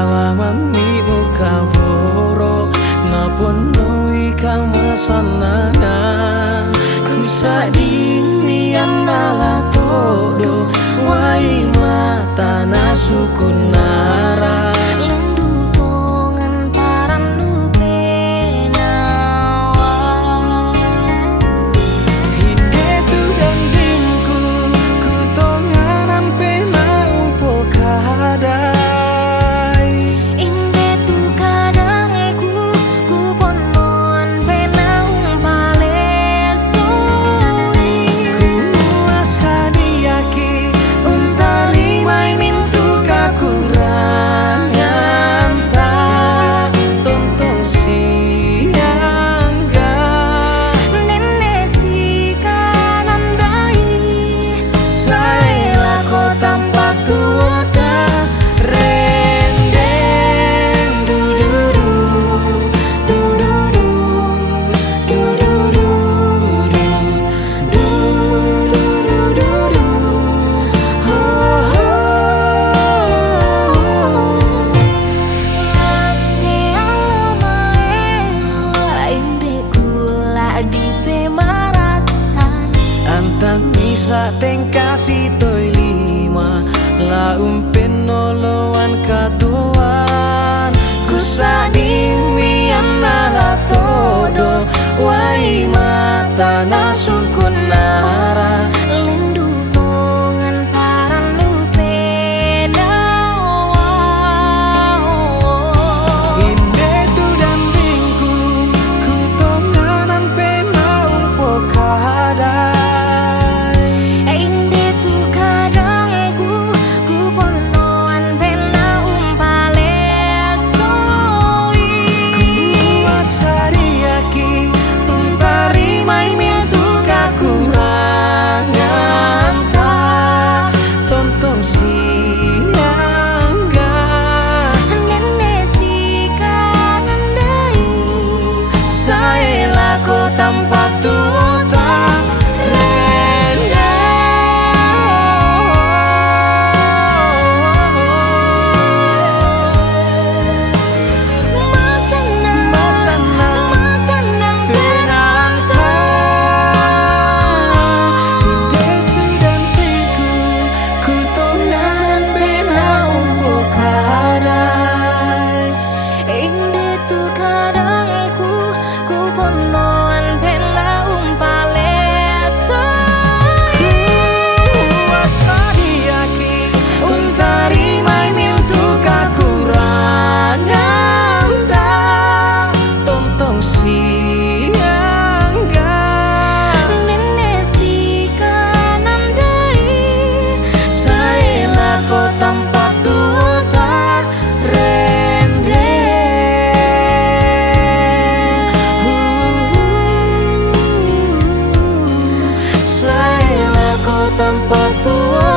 Awa mami muka boro Napono ika masanangan Kusading mian ala todo Wai mata nasukunara Misa tengkasi toi lima la umpenoloan katuan kusading mian ala todo wai mata nasun kunara lindu tongan paran lupena inde tu dan dingku ku tonganan pena umpokada tempat tua rende masanang penanta indetu dan tiku ku tonganan bena umpokadai indetu kadangku ku pono tempat tua